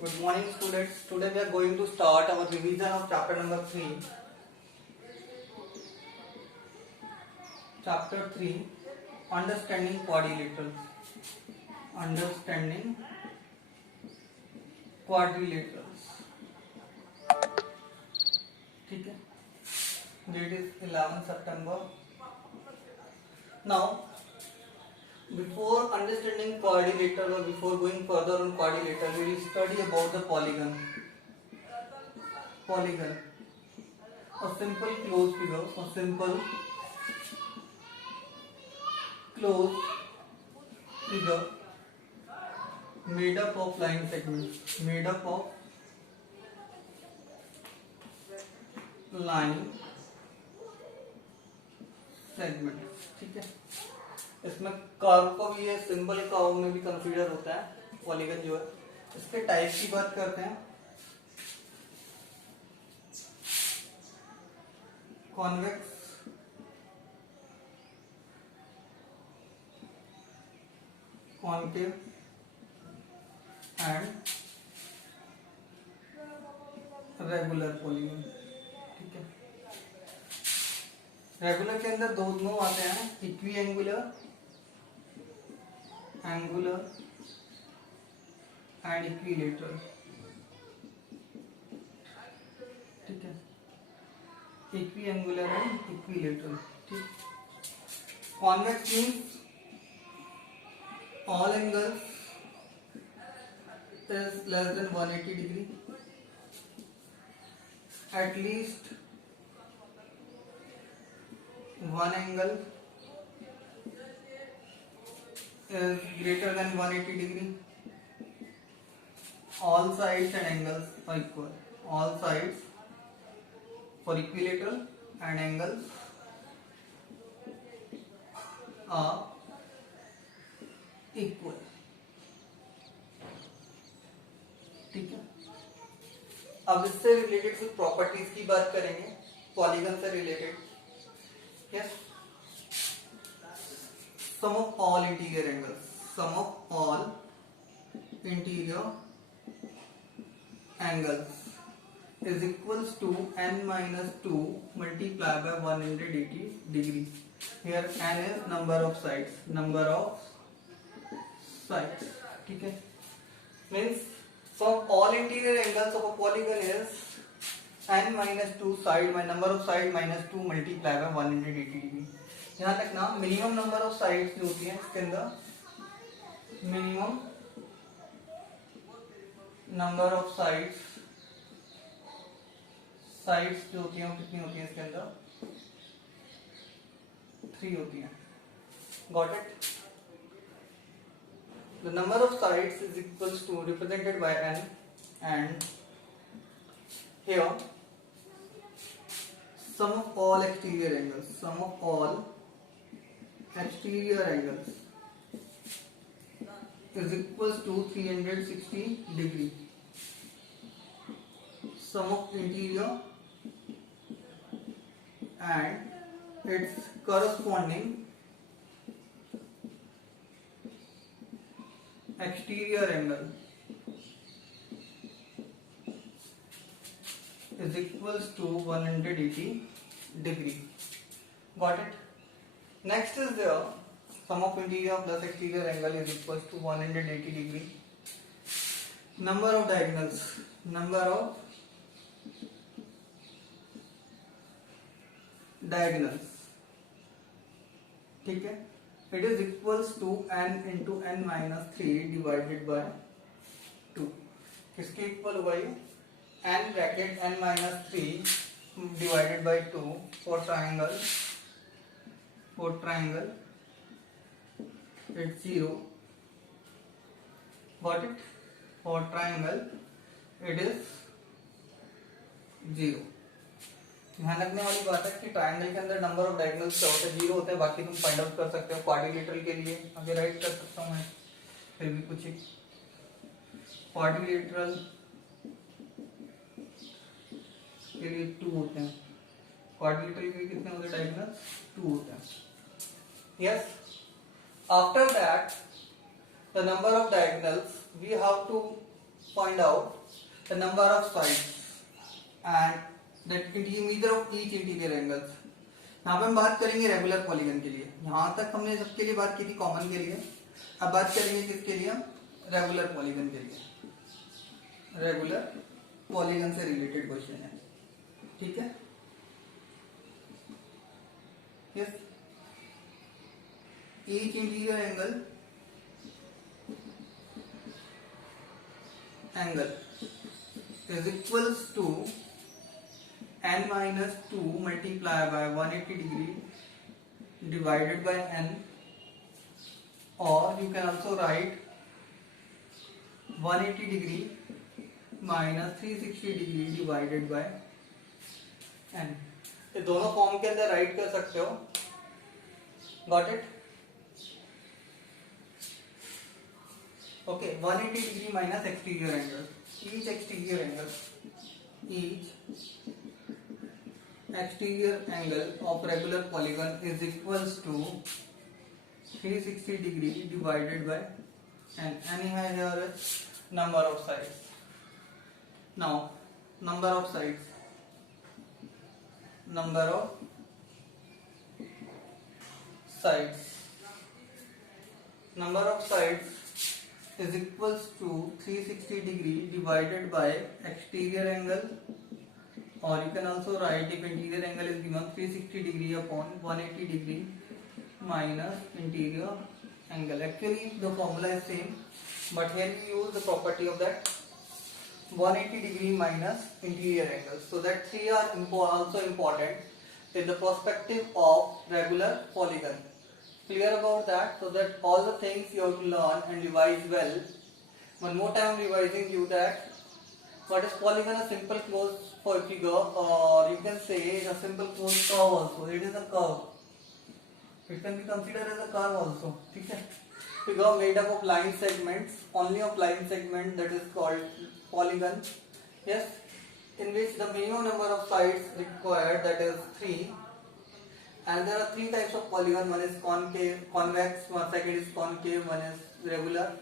Good morning, students. Today we are going to start our revision of chapter number 3. Chapter 3, Understanding Quadrilaterals. Understanding Quadrilaterals. ठीक है. Date is 11 September. Now, before understanding quadrilateral or before going further on quadrilateral, we will study about the polygon. Polygon, a simple closed figure, a simple closed figure made up of line segments, made up of line segments. ठीक है. इसमें curve को भी, ये symbol curve में भी consider होता है पॉलीगन जो है. इसके टाइप की बात करते हैं. Convex, concave and regular polygon. ठीक है. रेगुलर के अंदर दोनों आते हैं, equiangular, angular and equilateral. ठीक है. Equiangular and equilateral. ठीक. Convex means all angles is less than 180 degree. At least one angle is greater than 180 degree. All sides and angles are equal. All sides for equilateral and angles are equal. ठीक है. अब इससे related कुछ properties की बात करेंगे polygon से related. Yes. Sum of all interior angles, sum of all interior angles is equals to n minus 2 multiplied by 180 degree. Here n is number of sides, number of sides. ठीक है. Means from all interior angles of a polygon is n minus 2 side, my number of side minus 2 multiplied by 180 degree. यहाँ तक ना minimum number of sides जो होती है इसके अंदर, मिनिमम नंबर ऑफ साइड्स जो होती हैं कितनी होती है इसके अंदर? 3 होती हैं. Got it? The number of sides is equals to represented by n, and here sum of all exterior angles, sum of all exterior angles is equals to 360 degree. Sum of interior and its corresponding exterior angle is equals to 180 degree. Got it? Next is there sum of interior plus exterior angle is equals to 180 degree. Number of diagonals, number of diagonals. ठीक है. It is equals to n into n minus 3 divided by 2. किसके equal होगा ये? n bracket n minus 3 divided by 2 for triangle. For triangle it's 0. Got it? For triangle it is 0. ध्यान रखने वाली बात है कि ट्रायंगल के अंदर नंबर ऑफ डायगोनल्स क्या होते हैं? 0 होते हैं. बाकी तुम फाइंड आउट कर सकते हो. क्वाड्रिलेटरल के लिए अभी राइट कर सकता हूँ मैं, फिर भी कुछ क्वाड्रिलेटरल के लिए 2 होते हैं. क्वाड्रिलेटरल के लिए कितने होते हैं डायगोनल्स? 2 होते हैं. Yes. After that the number of diagonals we have to find out the number of sides and that either of each interior angles. यहाँ पे हम बात करेंगे रेगुलर पॉलीगन के लिए. यहाँ तक हमने सबके लिए बात की थी कॉमन के लिए. अब बात करेंगे किसके लिए? रेगुलर पॉलीगन के लिए. रेगुलर पॉलीगन से रिलेटेड क्वेश्चन है. ठीक है. Yes. each interior angle is equals to n minus 2 multiplied by 180 degree divided by n, or you can also write 180 degree minus 360 degree divided by n. ये दोनों form के अंदर right कर सकते हो. Got it? Okay, 180 degree minus exterior angle. Each exterior angle of regular polygon is equals to 360 degree divided by n. N here is number of sides. Now, number of sides is equals to 360 degree divided by exterior angle, or you can also write if interior angle is given 360 degree upon 180 degree minus interior angle. Actually the formula is same, but here we use the property of that 180 degree minus interior angle. So that three are also important in the perspective of regular polygon. Clear about that, so that all the things you have to learn and revise well. One more time revising you that what is polygon? A simple closed figure, or you can say a simple closed curve also. It is a curve. It can be considered as a curve also. Okay? Figure made up of line segments, only of line segment, that is called polygon. Yes, in which the minimum number of sides required, that is 3. And there are three types of polygon. One is concave, convex, one second is concave, one is regular.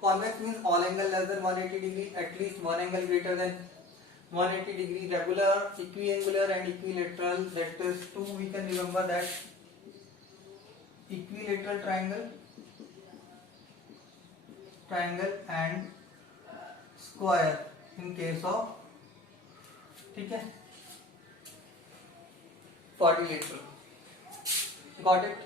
Convex means all angle less than 180 degree, at least one angle greater than 180 degree. Regular, equiangular and equilateral, that is two. We can remember that equilateral triangle and square in case of, ठीक है, quadrilateral. Got it?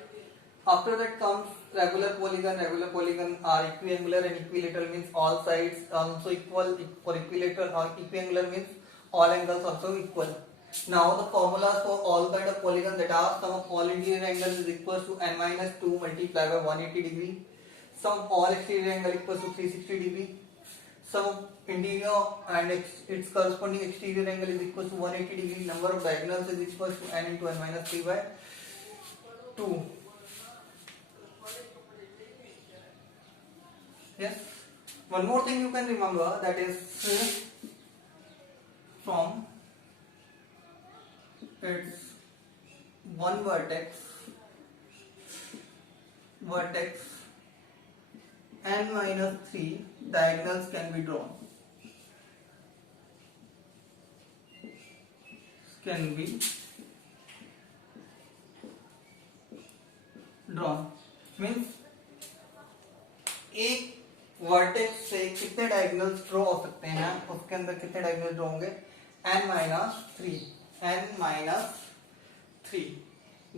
After that comes regular polygon. Regular polygon are equiangular and equilateral means all sides also equal. For equilateral or equiangular means all angles also equal. Now the formulas for all kind of polygon, that are sum of all interior angles is equal to n minus 2 multiplied by 180 degree. Sum of all exterior angle equals to 360 degree. Sum of interior and its corresponding exterior angle is equal to 180 degree. Number of diagonals is equal to n into n minus 3 by 2. Yes. One more thing you can remember, that is from its one vertex n minus 3 diagonals can be drawn. Means एक vertex से कितने diagonals draw हो सकते हैं, उसके अंदर कितने diagonals draw होंगे? n minus 3.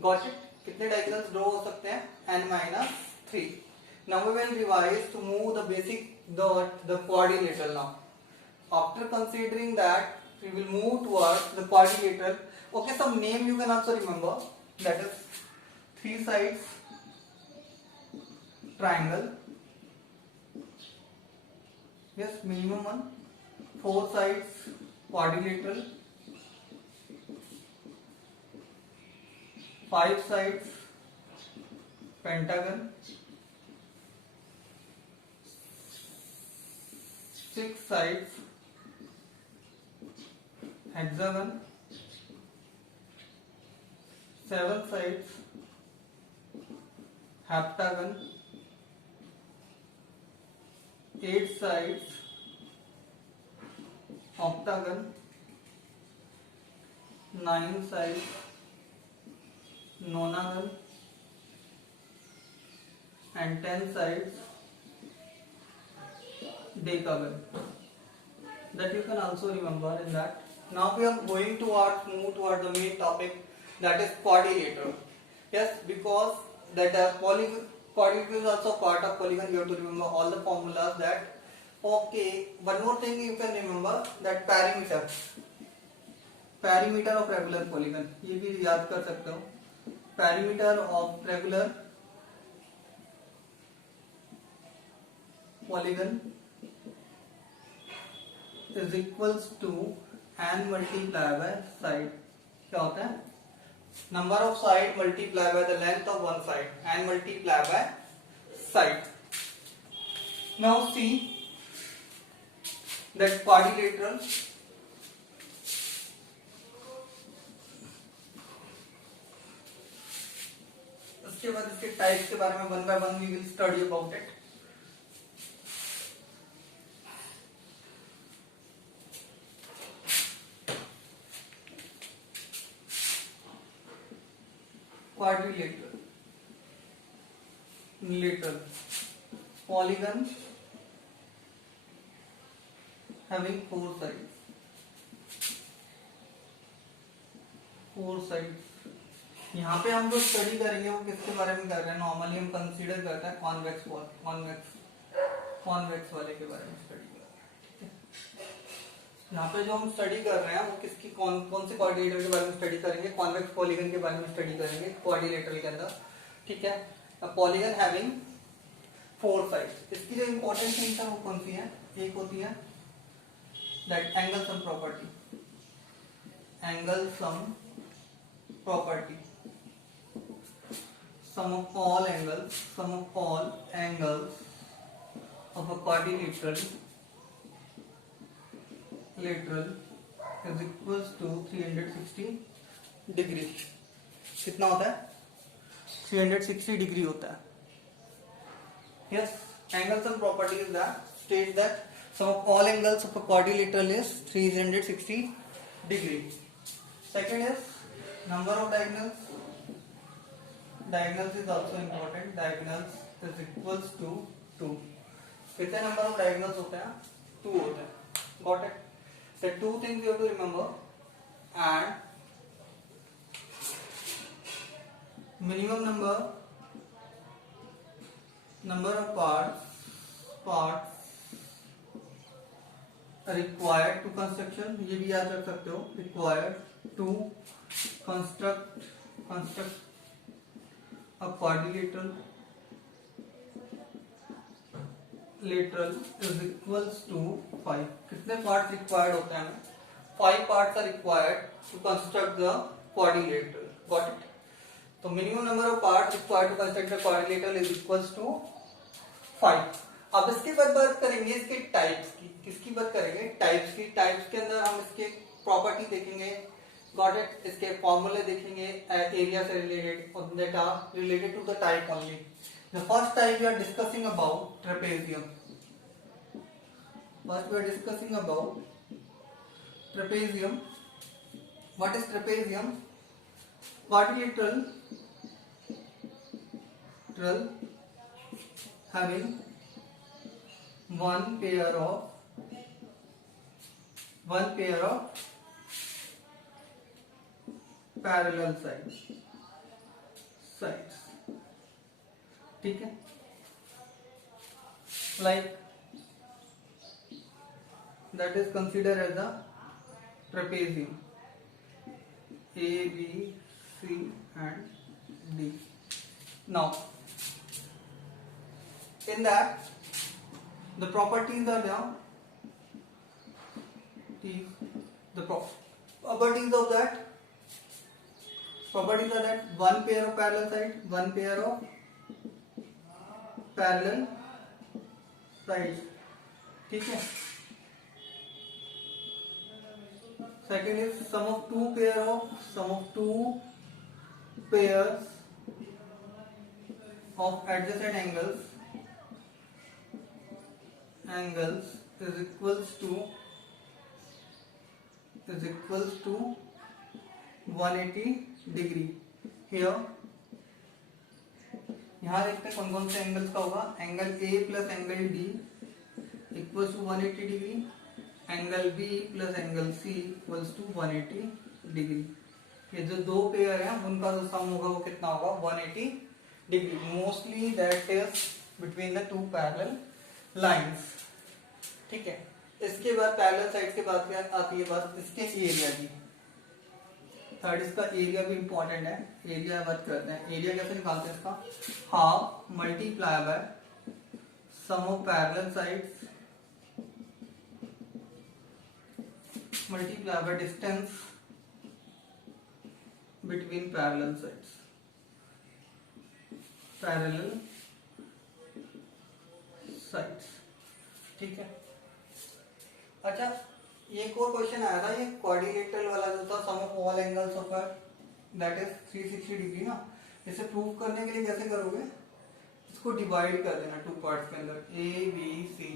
Got it? कितने डायगोनल्स ड्रॉ हो सकते हैं? n minus 3. Now we will revise to move the basic the quadrilateral now. After considering that, we will move towards the quadrilateral. Okay, some name you can also remember, that is 3 sides triangle. Yes, minimum one. 4 sides quadrilateral. 5 sides pentagon. 6 sides hexagon. 7 sides heptagon. 8 sides octagon, 9 sides nonagon, and 10 sides decagon. That you can also remember in that. Now we are going towards move towards the main topic, that is quadrilateral. Yes, because that quadrilateral is also part of polygon. You have to remember all the formulas. That okay. One more thing you can remember, that perimeter of regular polygon. ये भी याद कर सकते हो. Perimeter of regular polygon is equals to n multiplied by side. क्या होता है? Number of side multiplied by the length of one side, n multiplied by side. Now see that quadrilateral उसके बाद इसके टाइप्स के बारे में one by one we will study about it. Quadrilateral, lateral, polygon having four sides. यहाँ पे हम जो स्टडी करेंगे वो किसके बारे में कर रहे हैं? नॉर्मली हम कंसीडर करते हैं कॉन्वेक्स वाले के बारे में स्टडी कर रहे हैं. ठीक है, यहाँ पे जो हम स्टडी कर रहे हैं वो किसकी कौन से क्वाड्रिलेटरल के बारे में स्टडी करेंगे? कॉन्वेक्स पॉलीगन के बारे में स्टडी करेंगे क्वाड्रिलेटरल के अंदर. ठीक है, पॉलीगन हैविंग फोर साइड्स. इसकी जो इंपॉर्टेंट थिंग्स है वो कौन सी है? एक होती है that angle sum property. Sum of all angles of a quadrilateral is equals to 360 degree. कितना होता है? 360 degree होता है. Yes, angle sum property is that states that sum of all angles of a quadrilateral is 360 degree. Second is number of diagonals. Diagonals is also important. Diagonals is equals to 2. कितने number of diagonals होते हैं? 2 होते हैं. Got it? So two things you have to remember. And minimum number of parts required to construction. ये भी याद रख सकते हो. Required to construct a quadrilateral is equals to 5. कितने पार्ट रिक्वायर्ड होते हैं? 5 parts are required to construct the quadrilateral. Got it? तो minimum number of parts required to construct the quadrilateral is equals to 5. अब इसके बाद बात करेंगे इसके टाइप्स की. किसकी बात करेंगे? टाइप्स की. टाइप्स के अंदर हम इसके प्रॉपर्टी देखेंगे. Got it? इसके फॉर्मूले देखेंगे एरिया से related, that are related to the type only. The first type we are discussing about trapezium. What is trapezium? Quadrilateral having one pair of parallel sides. ठीक है, like that is considered as a trapezium. A, B, C and D. Now in that the properties are there. The properties of that one pair of parallel sides, one pair of parallel sides. ठीक है. Second is sum of two pairs of adjacent angles is equals to is equals to 180 degree. Here यहाँ देखते हैं कौन कौन से angles का होगा. Angle A plus angle D equals to 180 degree. Angle B plus angle C equals to 180 degree. ये जो दो पेयर हैं उनका जो सम होगा वो कितना होगा 180 degree. Mostly that is between the two parallel lines. ठीक है. इसके बाद पैरेलल साइड के बाद क्या आती है बात इसके एरिया की. थर्ड इसका एरिया भी इंपॉर्टेंट है. एरिया बात करते हैं. एरिया कैसे निकालते हैं इसका. Half multiply by sum of parallel sides multiply by distance between parallel sides. Parallel sides. ठीक है. अच्छा ये एक और क्वेश्चन आया था. ये क्वाड्रिलेटरल वाला जो था sum of all angles of that is 360 degree ना. इसे प्रूव करने के लिए कैसे करोगे. इसको डिवाइड कर देना टू पार्ट्स के अंदर ए बी सी.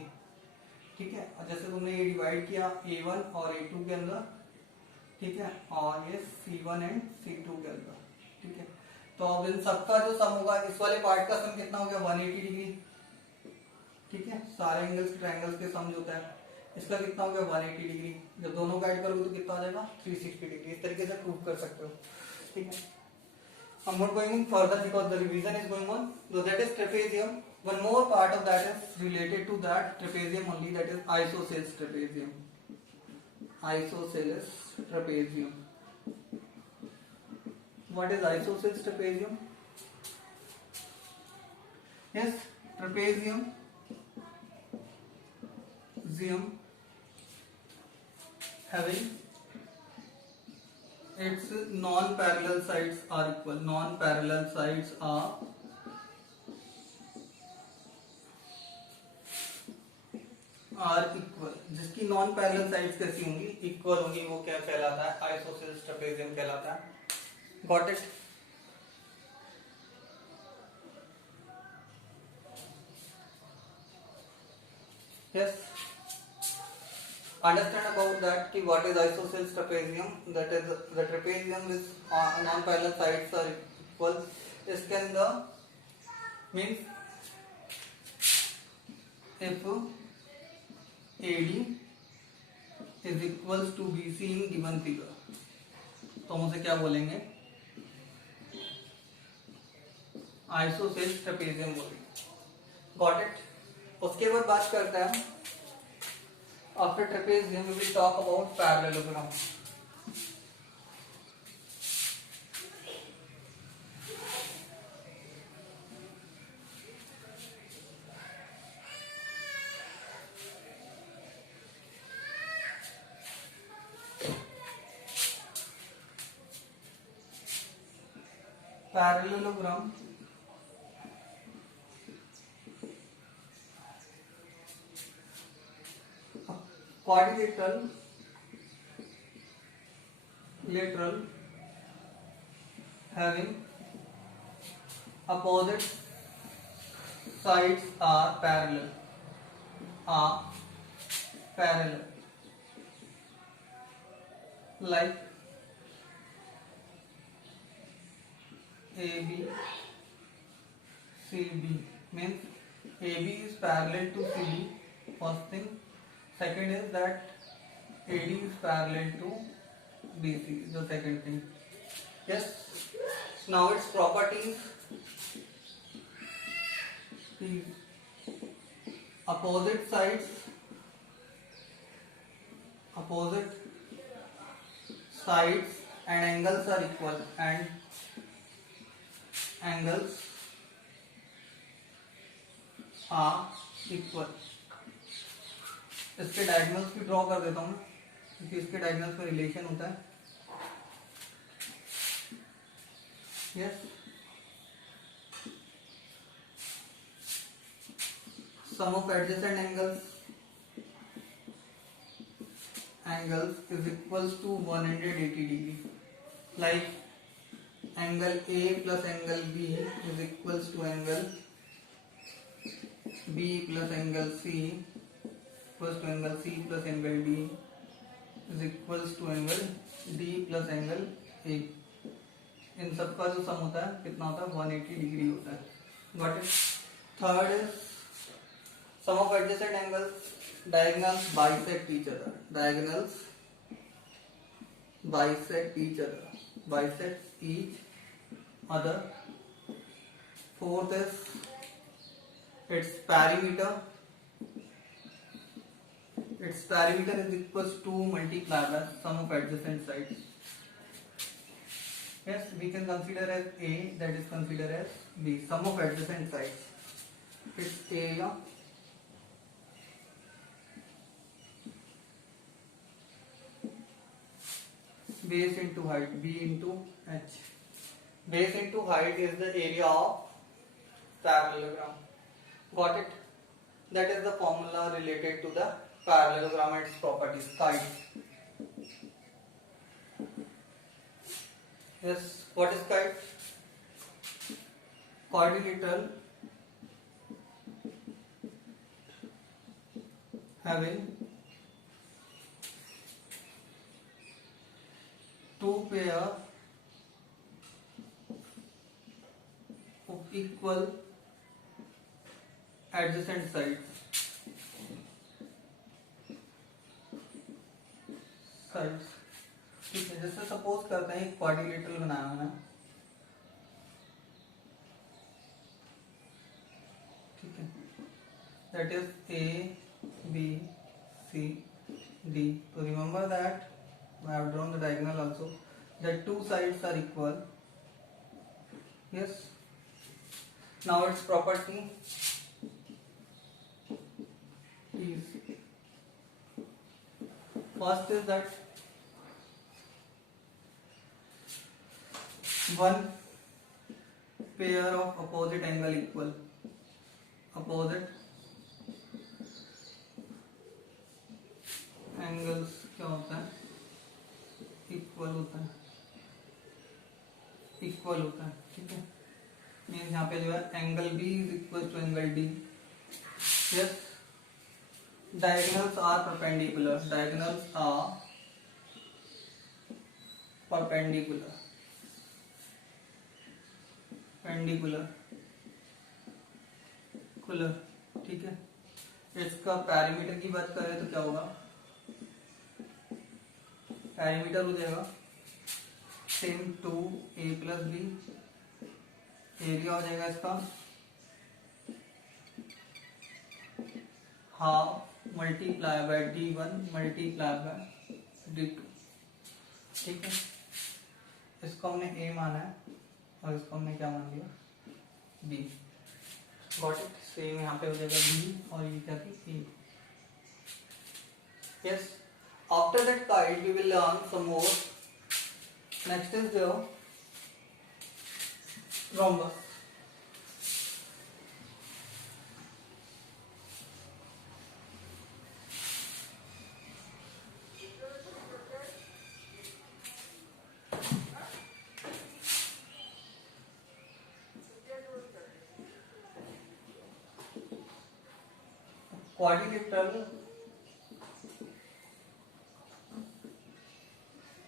ठीक है. और जैसे तुमने ये डिवाइड किया A1 और A2 के अंदर. ठीक है. और ये C1 एंड C2 के अंदर. ठीक है. तो अब इन सबका जो सम होगा इस वाले पार्ट का सम कितना हो गया 180 डिग्री. ठीक है. सारे एंगल्स ट्रायंगल्स के सम जो होता है इसका कितना हो गया 180 डिग्री. जब दोनों का ऐड करोगे तो कितना आ जाएगा 360 डिग्री. इस तरीके से प्रूव कर सकते हो. ठीक है. I'm not going in further because the revision is going on. So that is trapezium. One more part of that is related to that trapezium only, that is isosceles trapezium. Isosceles trapezium. What is isosceles trapezium? Yes, trapezium having its non-parallel sides are equal. Non-parallel sides are equal. जिसकी non parallel sides कैसी होंगी equal होंगी वो क्या कहलाता है isosceles trapezium कहलाता है. Got it. Yes. Understand about that कि what is isosceles trapezium. That is the trapezium with non-parallel sides are equal. इसके अंदर means if AD is equals to BC in given figure तो हम उसे क्या बोलेंगे isosceles trapezium बोलेंगे. Got it. उसके बाद बात करते हैं after trapezium we will talk about parallelogram. Parallelogram quadrilateral lateral having opposite sides are parallel like AB CB means AB is parallel to CB. First thing. Second is that AD is parallel to BC. The second thing. Yes. Now its properties. The opposite sides and angles are equal and angles are equal. इसके diagonals भी draw कर देता हूँ क्योंकि इसके diagonals में relation होता है. Yes. Sum of adjacent angles is equals to 180 degree. Like angle A plus angle B is equals to angle B plus angle C plus to angle C plus angle D is equals to angle D plus angle A. इन सबका जो सम होता है कितना होता है 180 degree होता है। Got it. Third is sum of adjacent angles diagonals bisect each other. Diagonals bisect each other. Fourth is its perimeter is equals to multiply by sum of adjacent sides. Yes, we can consider as A, that is considered as B, sum of adjacent sides. Its area base into height, B into H. Base into height is the area of parallelogram. Got it? That is the formula related to the parallelogram and its properties. Kite. Yes, what is kite? Quadrilateral having two pair of equal adjacent sides. ठीक है, जैसे suppose करते हैं quadrilateral बनाना है, ठीक है, that is A B C D. तो remember that I have drawn the diagonal also, that two sides are equal. Yes. Now its property is, first is that one pair of opposite angle equal. Opposite angles क्या होता है? Equal होता है, ठीक है. Means यहाँ पे जो है angle B is equal to angle D. Yes. Diagonals are perpendicular. ठीक है. इसका पैरामीटर की बात करें तो क्या होगा? पैरामीटर हो जाएगा same 2a plus B. Area हो जाएगा इसका half multiply bye d1 multiply by d2. ठीक है. इसको हमने a माना है और इसको हमने क्या मान लिया? b. Got it. सेम यहाँ पे हो जाएगा b और ये क्या थी? a. Yes. After that kite we will learn some more. Next is the rhombus.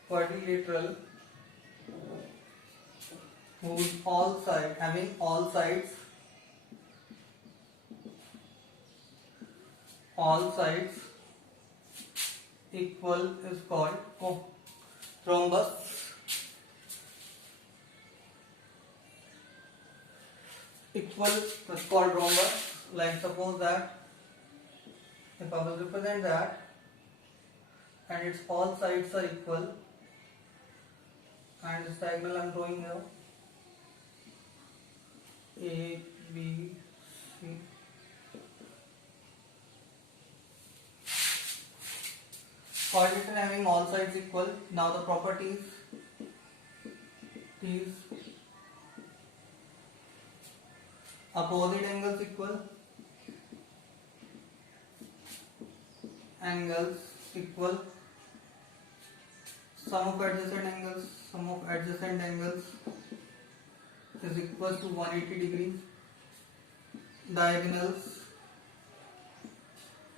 Quadrilateral whose having all sides equal is called rhombus. Equal is called rhombus. Like suppose that if I will represent that and its all sides are equal, and this diagonal I am drawing here, A, B, C. Quadrilateral having all sides equal. Now the properties is opposite angles equal, sum of adjacent angles is equal to 180 degrees. Diagonals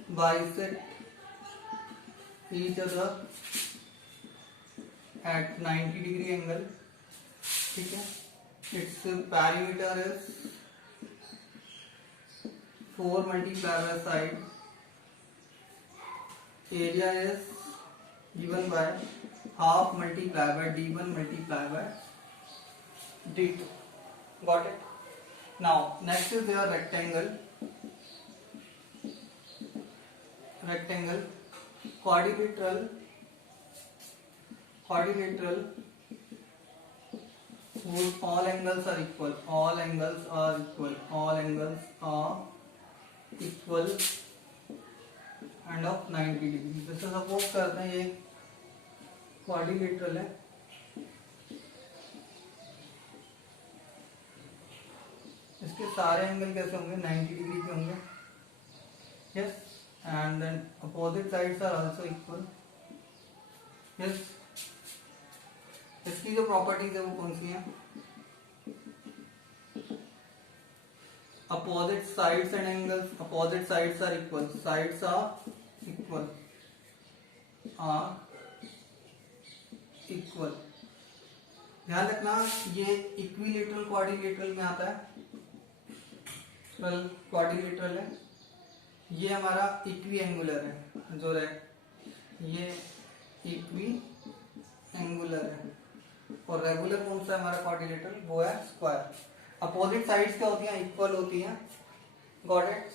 bisect each other at 90 degree angle. ठीक है, its perimeter is 4 multiplied by side, area is given by half multiplied by d1 multiplied by d2. Got it? Now next is your rectangle. Rectangle, quadrilateral whose all angles are equal. All angles are equal. All angles are equal and of 90 degree. जैसे suppose करते हैं ये quadrilateral है, इसके सारे angle कैसे होंगे? 90 degree के होंगे. Yes, and then opposite sides are also equal. Yes, इसकी जो प्रॉपर्टीज है वो कौन सी है? Opposite sides and angles, opposite sides are equal. Sides are equal. ध्यान रखना ये इक्विलेटरल क्वाड्रिलेटरल में आता है. क्वाड्रिलेटरल है, ये हमारा इक्वी एंगुलर है. जो ये इक्वी एंगुलर है. और रेगुलर कौन सा है हमारा क्वाड्रिलेटरल? वो है स्क्वायर. अपोजिट साइड्स क्या होती हैं? इक्वल होती हैं. Got it?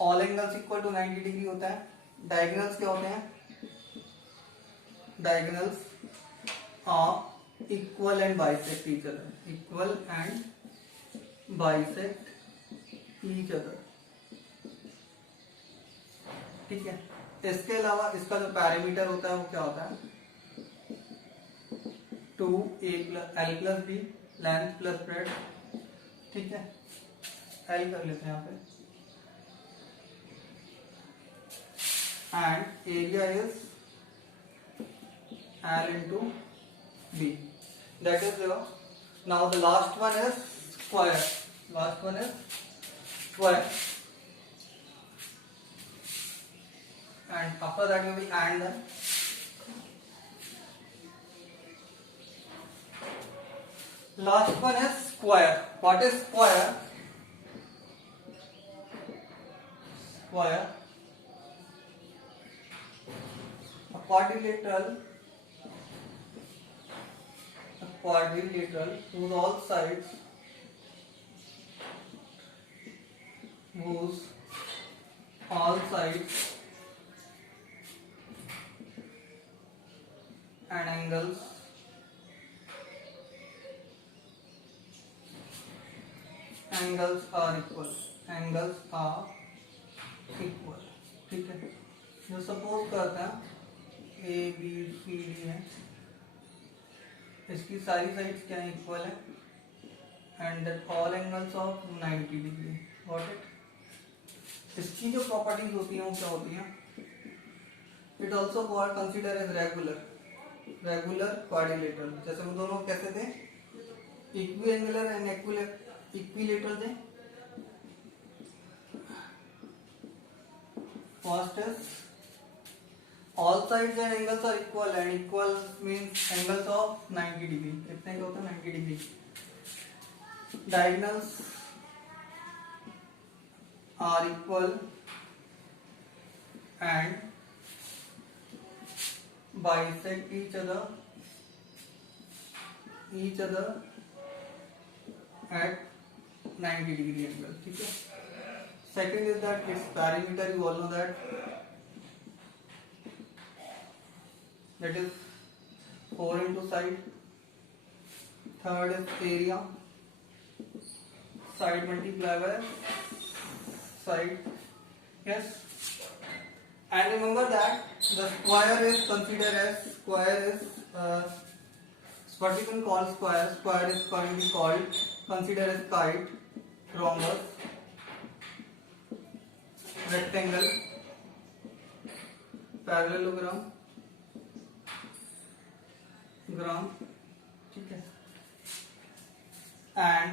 All angles equal to 90 degree होता है. डायगोनल्स क्या होते हैं? Diagonals are equal and bisect each other. Equal and bisect each other. ठीक है. इसके अलावा इसका जो पैरामीटर होता है वो क्या होता है? 2a+l + b, length plus bread. ठीक है, l कर लेते हैं यहाँ पे. And area is l into b. That is your. Now the last one is square. Last one is square. And after that we will add them. Last one is square. What is square? Square, a quadrilateral whose all sides and angles are equal. ठीक है. जो suppose करते हैं ए B C D है, इसकी सारी sides क्या है? इक्वल है. And that all angles of 90 degree. Got it? इसकी जो प्रॉपर्टीज होती हैं वो क्या होती हैं? It also called consider as regular quadrilateral. जैसे वो दोनों कैसे थे? इक्वी एंगुलर एंड इक्विलेटरल थे. First is all sides and angles are equal, and equal means angles of 90 degree. कितने का होता है? 90 degree. Diagonals are equal and bisect each other at 90 degree angle. ठीक है. Second is that its perimeter, you all know that is 4 into side. Third is area, side multiplied by side. Yes, and remember that the square is considered as what we can call square. Square is going to be called considered as kite, rhombus, rectangle, parallelogram, ठीक है. And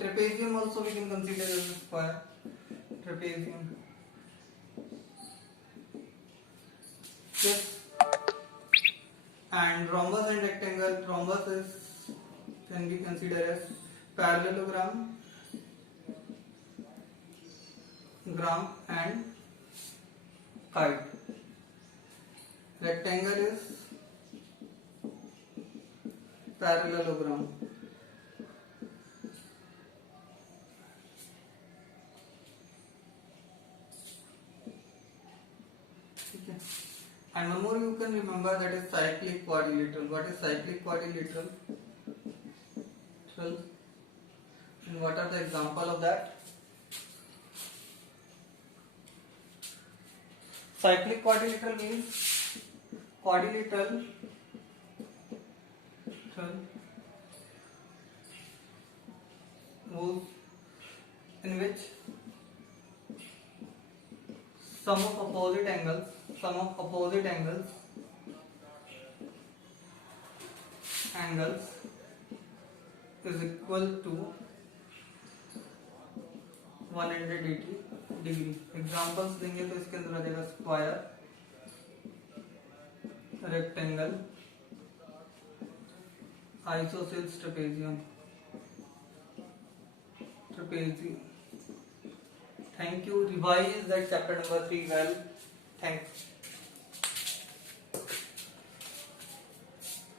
trapezium also we can consider as a square. Trapezium. Yes. And rhombus and rectangle. Rhombus is can be considered as parallelogram, gram and kite. Rectangle is parallelogram. Okay. And one more you can remember, that is cyclic quadrilateral. What is cyclic quadrilateral? And what are the example of that? Cyclic quadrilateral means quadrilateral whose in which sum of opposite angles is equal to 180 degree. Examples देंगे तो इसके अंदर आ जाएगा square, rectangle, isosceles, trapezium. Thank you. Revise that chapter number 3 well. Thanks.